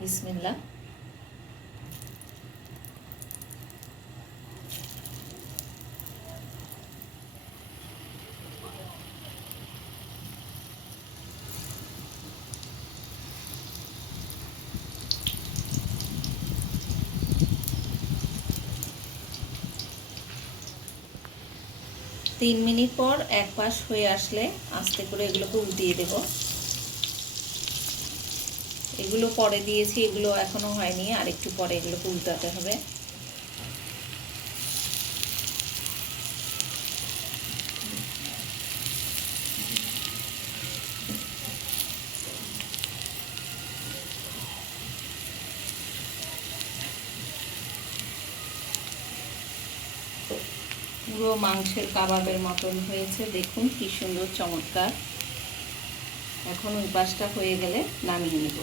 বিসমিল্লা তিন মিনিট পর এক পাশ হয়ে আসলে আস্তে করে এগুলোকে উল্টিয়ে দেব। এগুলো পরে দিয়েছি, এগুলো এখনও হয়নি, আর একটু পরে এগুলোকে উল্টাতে হবে। পুরো মাংসের কাবাবের মতন হয়েছে, দেখুন কি সুন্দর চমৎকার। এখন ওই হয়ে গেলে নামিয়ে নেব।